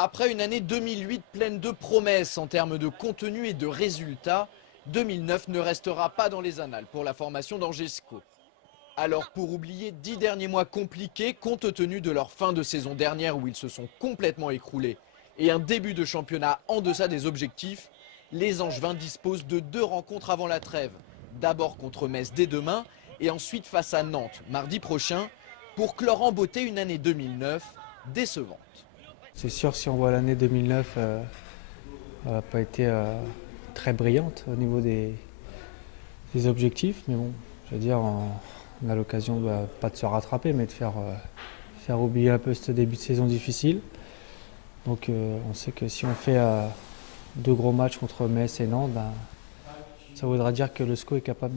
Après une année 2008 pleine de promesses en termes de contenu et de résultats, 2009 ne restera pas dans les annales pour la formation d'Angesco. Alors pour oublier 10 derniers mois compliqués compte tenu de leur fin de saison dernière où ils se sont complètement écroulés et un début de championnat en deçà des objectifs, les Angevins disposent de 2 rencontres avant la trêve. D'abord contre Metz dès demain et ensuite face à Nantes mardi prochain pour clore en beauté une année 2009 décevante. C'est sûr, si on voit l'année 2009, elle n'a pas été très brillante au niveau des objectifs, mais bon, je veux dire, on a l'occasion, pas de se rattraper, mais de faire oublier un peu ce début de saison difficile. Donc on sait que si on fait 2 gros matchs contre Metz et Nantes, ça voudra dire que le SCO est capable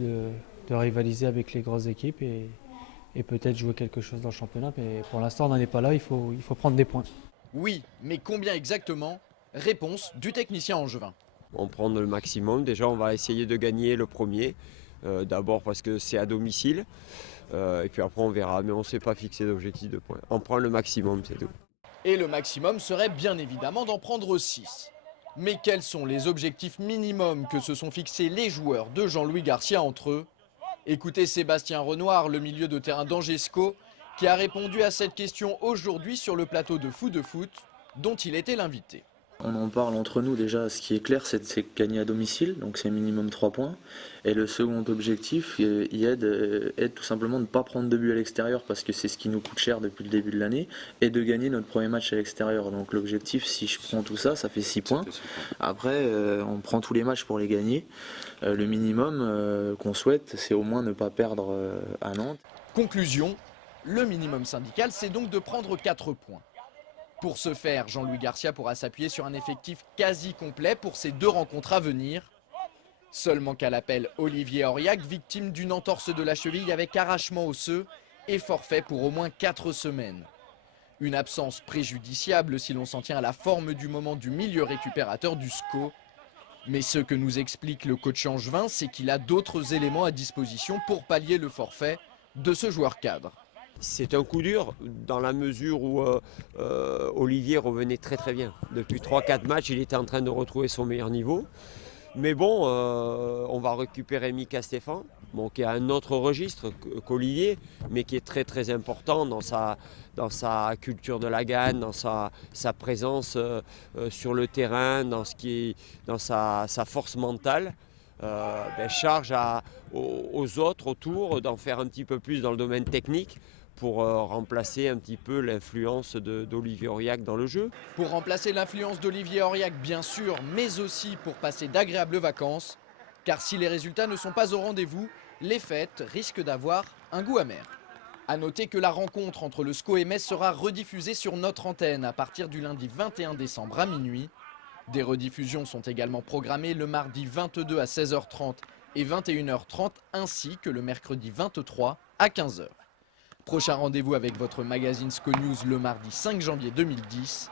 de rivaliser avec les grosses équipes et peut-être jouer quelque chose dans le championnat. Mais pour l'instant, on n'en est pas là, il faut prendre des points. Oui, mais combien exactement? Réponse du technicien angevin. On prend le maximum. Déjà, on va essayer de gagner le premier. D'abord parce que c'est à domicile. Et puis après, on verra. Mais on ne s'est pas fixé d'objectif de points. On prend le maximum, c'est tout. Et le maximum serait bien évidemment d'en prendre 6. Mais quels sont les objectifs minimums que se sont fixés les joueurs de Jean-Louis Garcia entre eux? Écoutez Sébastien Renoir, le milieu de terrain d'Angesco, qui a répondu à cette question aujourd'hui sur le plateau de Foot, dont il était l'invité. On en parle entre nous déjà, ce qui est clair c'est de gagner à domicile, donc c'est minimum 3 points. Et le second objectif, il aide tout simplement de ne pas prendre de but à l'extérieur parce que c'est ce qui nous coûte cher depuis le début de l'année, et de gagner notre premier match à l'extérieur. Donc l'objectif, si je prends tout ça, ça fait 6 points. Après, on prend tous les matchs pour les gagner. Le minimum qu'on souhaite, c'est au moins ne pas perdre à Nantes. Conclusion, le minimum syndical, c'est donc de prendre 4 points. Pour ce faire, Jean-Louis Garcia pourra s'appuyer sur un effectif quasi complet pour ces 2 rencontres à venir. Seulement qu'à l'appel, Olivier Auriac, victime d'une entorse de la cheville avec arrachement osseux, est forfait pour au moins 4 semaines. Une absence préjudiciable si l'on s'en tient à la forme du moment du milieu récupérateur du SCO. Mais ce que nous explique le coach angevin, c'est qu'il a d'autres éléments à disposition pour pallier le forfait de ce joueur cadre. C'est un coup dur dans la mesure où Olivier revenait très très bien. Depuis 3-4 matchs, il était en train de retrouver son meilleur niveau. Mais bon, on va récupérer Mika Stéphane, qui a un autre registre qu'Olivier, mais qui est très très important dans sa culture de la gagne, dans sa présence sur le terrain, dans sa force mentale. Charge aux autres autour d'en faire un petit peu plus dans le domaine technique pour remplacer un petit peu l'influence d'Olivier Auriac dans le jeu. Pour remplacer l'influence d'Olivier Auriac, bien sûr, mais aussi pour passer d'agréables vacances. Car si les résultats ne sont pas au rendez-vous, les fêtes risquent d'avoir un goût amer. A noter que la rencontre entre le SCO et Metz sera rediffusée sur notre antenne à partir du lundi 21 décembre à minuit. Des rediffusions sont également programmées le mardi 22 à 16h30 et 21h30 ainsi que le mercredi 23 à 15h. Prochain rendez-vous avec votre magazine SCO News le mardi 5 janvier 2010.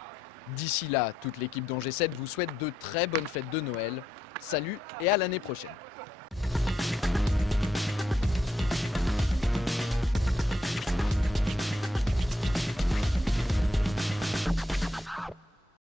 D'ici là, toute l'équipe d'Angers 7 vous souhaite de très bonnes fêtes de Noël. Salut et à l'année prochaine.